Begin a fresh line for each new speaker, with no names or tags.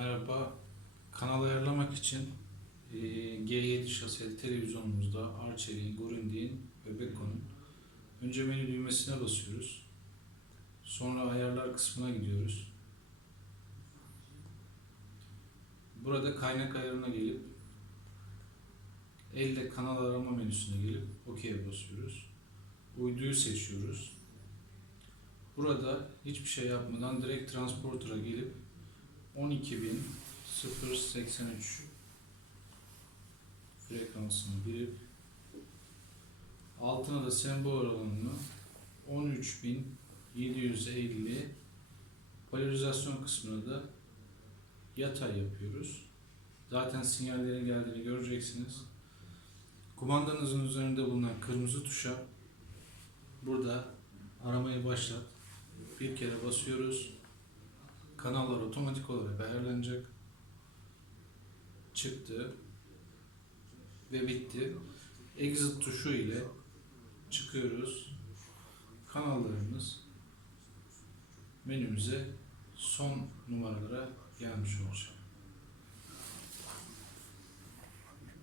Merhaba. Kanal ayarlamak için e, G7 şaseli televizyonumuzda Arçelik'in, Grundig'in ve Beko'nun önce menü düğmesine basıyoruz. Sonra ayarlar kısmına gidiyoruz. Burada kaynak ayarına gelip elde kanal arama menüsüne gelip OK'ye basıyoruz. Uyduyu seçiyoruz. Burada hiçbir şey yapmadan direkt transporter'a gelip 12083 frekansını girip altına da sembol oranını 13750 polarizasyon kısmına da yatay yapıyoruz. Zaten sinyallerin geldiğini göreceksiniz. Kumandanızın üzerinde bulunan kırmızı tuşa burada aramayı başlat. Bir kere basıyoruz. Kanallar otomatik olarak ayarlanacak. Çıktı ve bitti. Exit tuşu ile çıkıyoruz. Kanallarımız menümüze son numaralara gelmiş olacak.